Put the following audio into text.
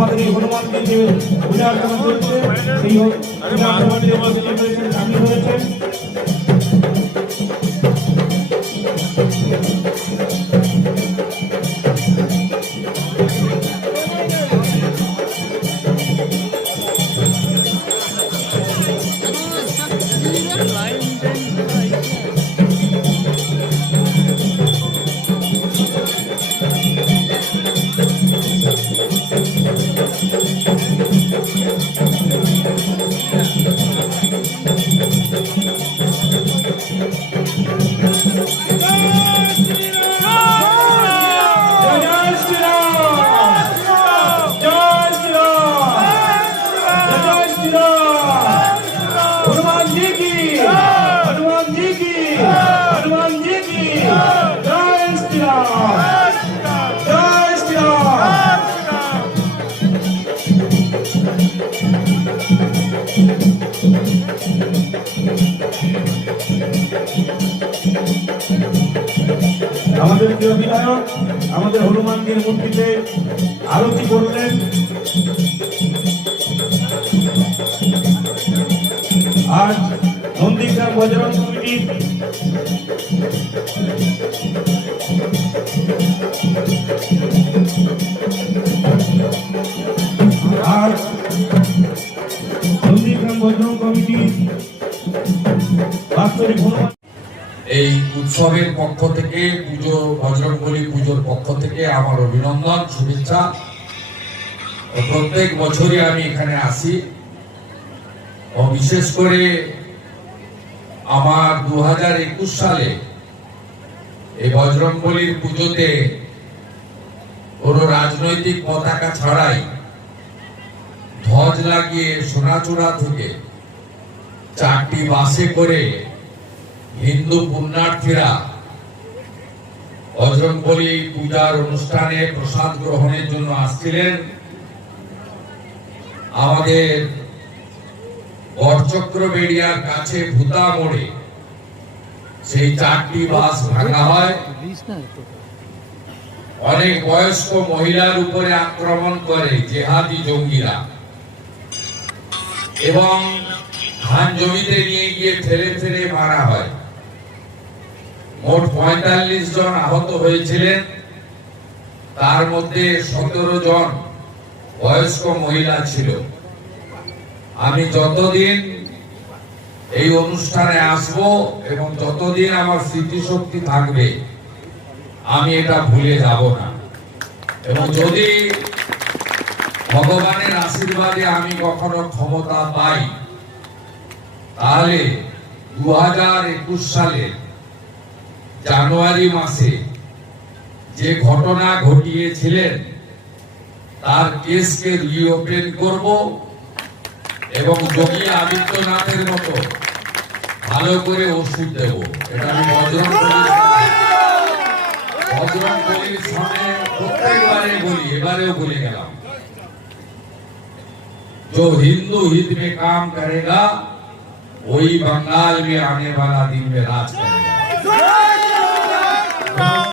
আমাদের এই হনুমানকে যে পূজা অর্চনা করছে সেই পূজা অর্চনাতে সামিল হয়েছেন। আমাদের প্রিয় বিধায়ক আমাদের হনুমানজির মূর্তিতে আরতি করলেন। আজ নন্দীগ্রাম বজরং কমিটি এই উৎসবের পক্ষ থেকে পুজো বজরংবলী পুজোর পক্ষ থেকে আমার অভিনন্দন শুভেচ্ছা। প্রত্যেক বছরই আমি এখানে আসি ও বিশেষ করে আমার 2021 সালে এই বজরংবলীর পুজোতে কোনো রাজনৈতিক পতাকা ছাড়াই ধ্বজ লাগিয়ে সোনাচূড়া থেকে 4টি বাসে করে হিন্দু পুণ্যার্থীরা বজরংবলী পূজার অনুষ্ঠানে প্রসাদ গ্রহণের জন্য আসছিলেন। আমাদের গড়চক্রবেড়িয়ার কাছে ভূতা মোড়ে সেই 4টি বাস ভাঙা হয়। অনেক বয়স্ক মহিলার উপরে আক্রমণ করে জেহাদি জঙ্গিরা এবং ধান জমিতে নিয়ে গিয়ে ফেলে ফেলে মারা হয়। মোট 45 জন আহত হয়েছিলেন, তার মধ্যে 17 জন বয়স্ক মহিলা ছিল। আমি যতদিন এই অনুষ্ঠানে আসব এবং যতদিন আমার স্মৃতিশক্তি থাকবে আমি এটা ভুলে যাব না। এবং যদি ভগবানের আশীর্বাদে আমি কখনো ক্ষমতা পাই তাহলে 2021 সালে জানুয়ারি মাসে যে ঘটনা ঘটিয়েছিলেন তার কেসকে রিওপেন করব এবং যোগী আদিত্যনাথের মতো ভালো করে ওষুধ দেব। এটা আমি বজরংবলীর সামনে প্রত্যেকবারে বলি, এবারেও বলে গেলাম। जो हिंदू हित में काम करेगा वही बंगाल में आने वाला दिन में राज करेगा।